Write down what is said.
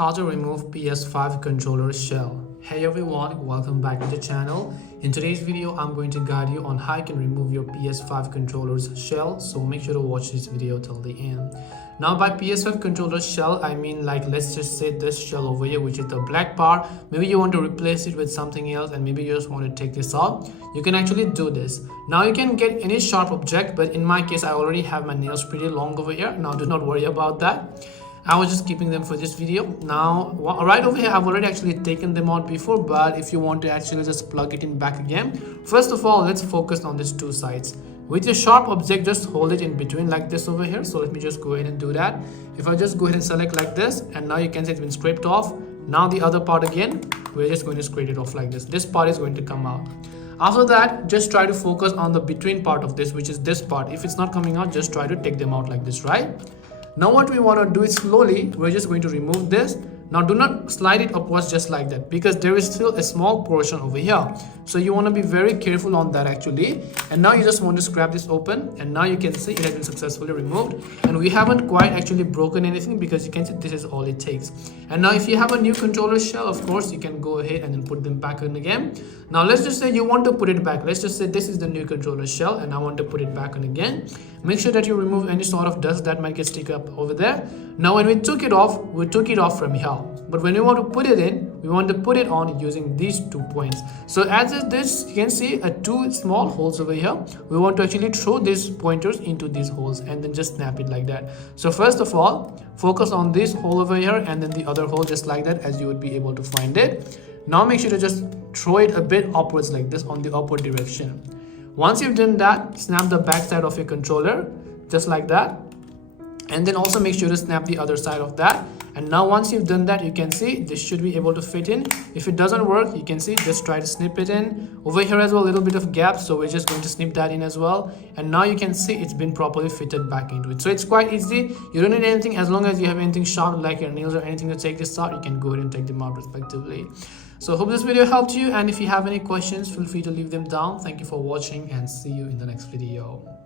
How to remove PS5 controller shell. Hey everyone, welcome back to the channel. In today's video, I'm going to guide you on how you can remove your PS5 controller's shell, so make sure to watch this video till the end. Now by PS5 controller shell, I mean like let's just say this shell over here, which is the black part. Maybe you want to replace it with something else and maybe you just want to take this out. You can actually do this. Now you can get any sharp object, but in my case, I already have my nails pretty long over here. Now do not worry about that. I was just keeping them for this video. Now right over here, I've already actually taken them out before, but if you want to actually just plug it in back again, first of all, let's focus on these two sides. With your sharp object, just hold it in between like this over here. So let me just go ahead and do that. If I just go ahead and select like this, and now you can see it's been scraped off. Now the other part again, we're just going to scrape it off like this. This part is going to come out. After that, just try to focus on the between part of this, which is this part. If it's not coming out, just try to take them out like this, right? Now what we want to do is slowly, we're just going to remove this. Now do not slide it upwards just like that, because there is still a small portion over here. So you want to be very careful on that actually. And now you just want to scrap this open, and now you can see it has been successfully removed. And we haven't quite actually broken anything, because you can see this is all it takes. And now if you have a new controller shell, of course you can go ahead and then put them back in again. Now let's just say you want to put it back. Let's just say this is the new controller shell and I want to put it back on again. Make sure that you remove any sort of dust that might get stick up over there. Now when we took it off from here. But when we want to put it in, we want to put it on using these 2 points. So as is this, you can see two small holes over here. We want to actually throw these pointers into these holes and then just snap it like that. So first of all, focus on this hole over here and then the other hole just like that, as you would be able to find it. Now make sure to just throw it a bit upwards like this on the upward direction. Once you've done that, snap the back side of your controller just like that. And then also make sure to snap the other side of that. And now once you've done that, you can see this should be able to fit in. If it doesn't work, you can see just try to snip it in. Over here as well, a little bit of gap, so we're just going to snip that in as well. And now you can see it's been properly fitted back into it. So it's quite easy. You don't need anything. As long as you have anything sharp like your nails or anything to take this out, you can go ahead and take them out respectively. So hope this video helped you, and if you have any questions, feel free to leave them down. Thank you for watching and see you in the next video.